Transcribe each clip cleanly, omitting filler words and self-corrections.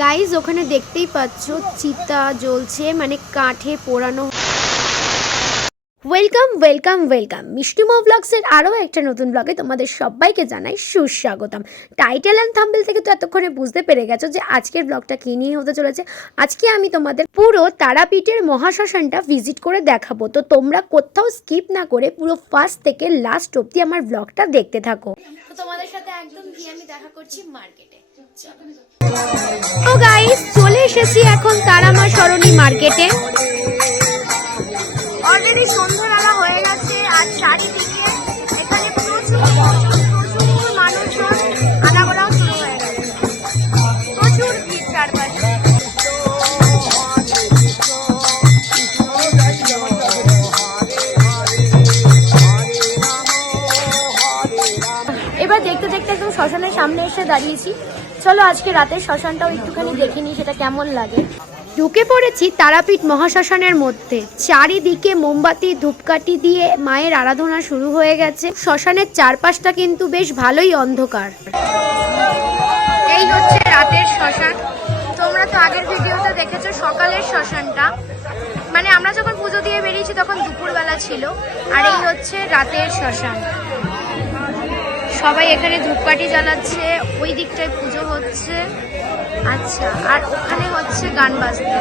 Guys ওখানে দেখতেই পাচ্ছ চিতা জ্বলছে, মানে কাঠে পোড়ানো। ওয়েলকাম ওয়েলকাম ওয়েলকাম মিষ্টিমা ব্লগসের আরও একটা নতুন ব্লগে তোমাদের সবাইকে জানাই সুস্বাগতম। টাইটেল অ্যান্ড থাম্বনেল থেকে তো এতক্ষণে বুঝতে পেরে গেছো যে আজকের ব্লগটা কী নিয়ে হতে চলেছে। আজকে আমি তোমাদের পুরো তারাপীঠের মহাশ্মশানটা ভিজিট করে দেখাবো, তো তোমরা কোথাও স্কিপ না করে পুরো ফার্স্ট থেকে লাস্ট অবধি আমার ব্লগটা দেখতে থাকো। তো তোমাদের সাথে একদম গিয়ে আমি দেখা করছি মার্কেটে। তো গাইস চলে এসেছি এখন তারামা সরণি মার্কেটে। অলরেডি সন্ধ্যাবেলা হয়ে গেছে আর চারিদিকে এখানে প্রচুর মানুষজন আনাগোনাও শুরু হয়ে গেছে, প্রচুর ভিড় চারপাশে। এবার দেখতে দেখতে একদম শ্মশানের সামনে এসে দাঁড়িয়েছি। চলো আজকে রাতের শ্মশানটাও একটুখানি দেখে নিই সেটা কেমন লাগে। ঢুকে পড়েছি তারাপীঠ মহাশ্মশানের মধ্যে। চারিদিকে মোমবাতি ধূপকাঠি দিয়ে মায়ের আরাধনা শুরু হয়ে গেছে। শ্মশানের চারপাশটা কিন্তু বেশ ভালোই অন্ধকার। এই হচ্ছে রাতের শ্মশান। তোমরা তো আগের ভিডিওতে দেখেছো সকালের শ্মশানটা, মানে আমরা যখন পুজো দিয়ে বেরিয়েছি তখন দুপুরবেলা ছিল, আর এই হচ্ছে রাতের শ্মশান। সবাই এখানে ধূপকাঠি জ্বালাচ্ছে, ওই দিকটায় পুজো হচ্ছে। আচ্ছা, আর ওখানে হচ্ছে গান বাজতে।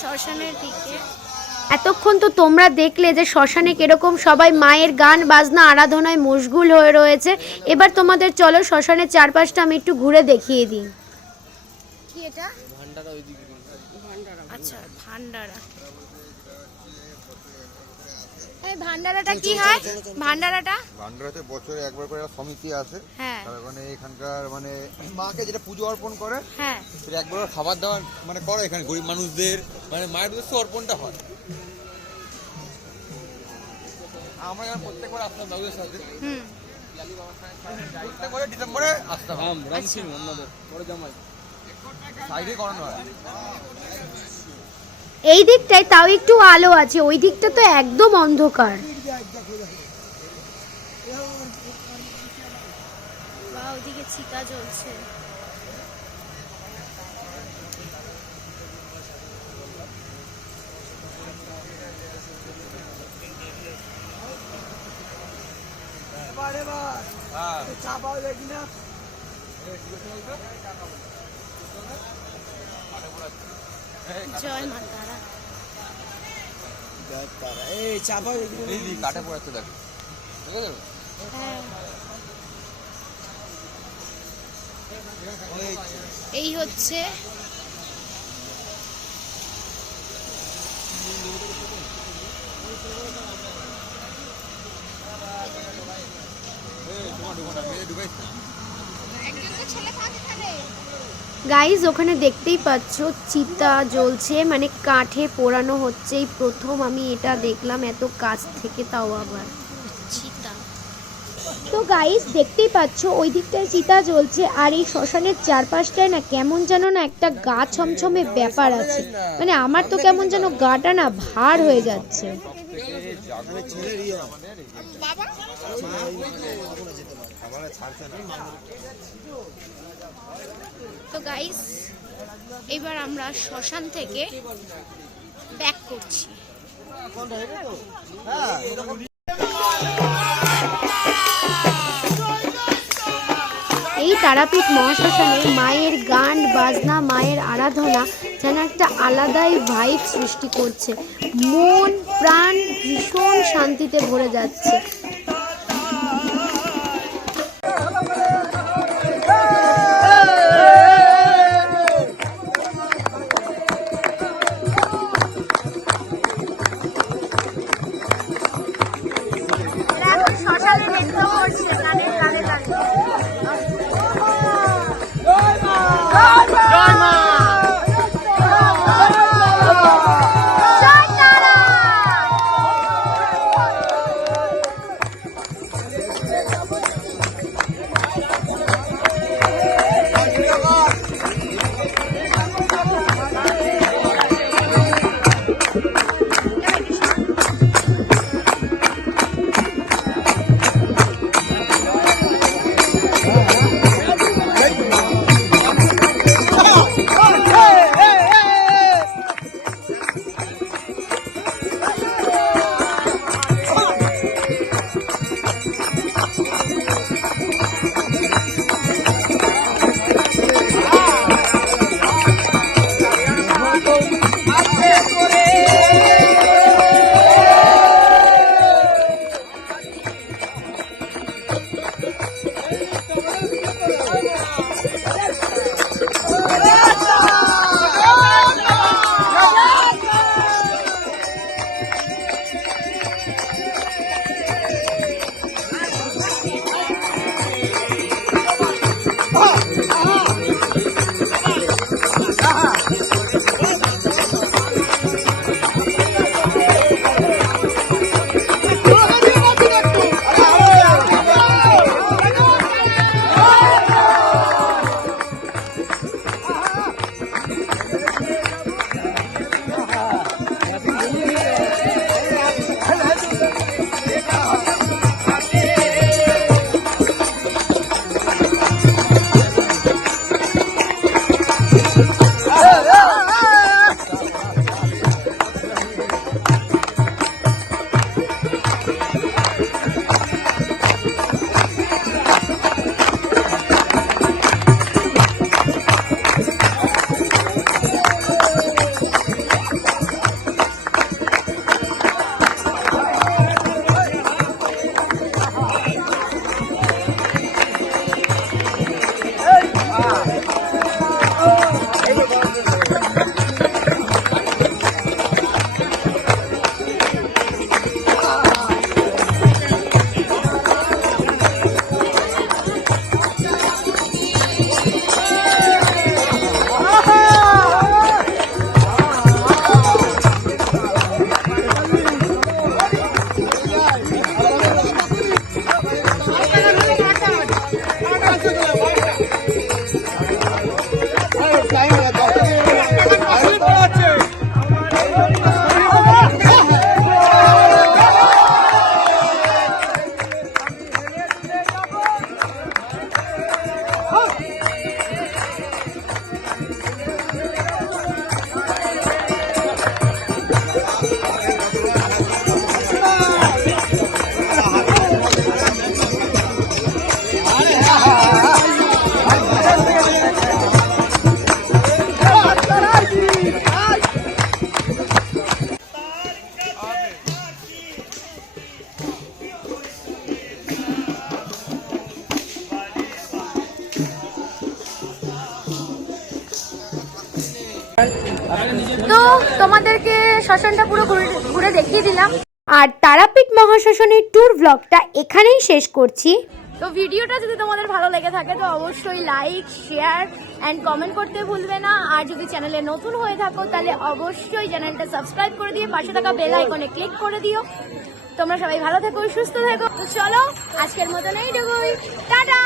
শ্মশানের দিকে। এতক্ষণ তো তোমরা দেখলে যে শ্মশানে কিরকম সবাই মায়ের গান বাজনা আরাধনায় মশগুল হয়ে রয়েছে। এবার তোমাদের চলো শ্মশানের চারপাশটা আমি একটু ঘুরে দেখিয়ে দিই। কি এটা? ভান্ডারা ওইদিকে। আচ্ছা, ভান্ডারা। এই ভান্ডারাটা কি হয়? ভান্ডারাতে বছরে একবার করে সমিতি আসে, তার মানে এখানকার মানে মাকে যেটা পুজো অর্পণ করে, সেটা একবার খাবার দাওয়া মানে করে এখানে গরিব মানুষদের, মানে মায়ের উদ্দেশ্যে অর্পণটা হয়। আমরা যখন প্রত্যেকবার আসতাম বাবুদের সাথে, প্রত্যেকবার ডিসেম্বরে আসতাম। সাইডে করানো হয়। এই দিকটায় তাও একটু আলো আছে, ওই দিকটা তো একদম অন্ধকার। ওইদিকে চিতা জ্বলছে। জয় মা তারা। এই চাপা এই কাটে পড়াচ্ছে দেখো, ঠিক আছে? এই হচ্ছে গাইজ ওখানে দেখতেই পাচ্ছ চিতা জ্বলছে, মানে কাঠে পোড়ানো হচ্ছে। এই প্রথম আমি এটা দেখলাম এত কাছ থেকে, তাও আবার চিতা। তো গাইজ দেখতেই পাচ্ছ ওই দিকটায় চিতা জ্বলছে, আর এই শ্মশানের চারপাশটায় না কেমন যেন না একটা গা ছমছমে ব্যাপার আছে। মানে আমার তো কেমন যেন গাটা না ভার হয়ে যাচ্ছে। তো গাইস এবার আমরা শ্মশান থেকে ব্যাক করছি। এই তারাপীঠ মহাশ্মশানে মায়ের গান বাজনা, মায়ের আরাধনা যেন একটা আলাদাই ভাইব সৃষ্টি করছে। মন প্রাণ ভীষণ শান্তিতে ভরে যাচ্ছে। তো তোমাদেরকে শ্মশানটা পুরো ঘুরে দেখিয়ে দিলাম, আর তারাপীঠ মহাশ্মশানের ট্যুর ব্লগটা এখানেই শেষ করছি। তো ভিডিওটা যদি তোমাদের ভালো লেগে থাকে তো অবশ্যই লাইক, শেয়ার অ্যান্ড কমেন্ট করতে ভুলবে না। আর যদি চ্যানেলে নতুন হয়ে থাকো তাহলে অবশ্যই চ্যানেলটা সাবস্ক্রাইব করে দিয়ে পাশে থাকা বেল আইকনে ক্লিক করে দিও। তোমরা সবাই ভালো থেকো, সুস্থ থেকো। তো চলো আজকের মতন এইটুকুই, টাটা।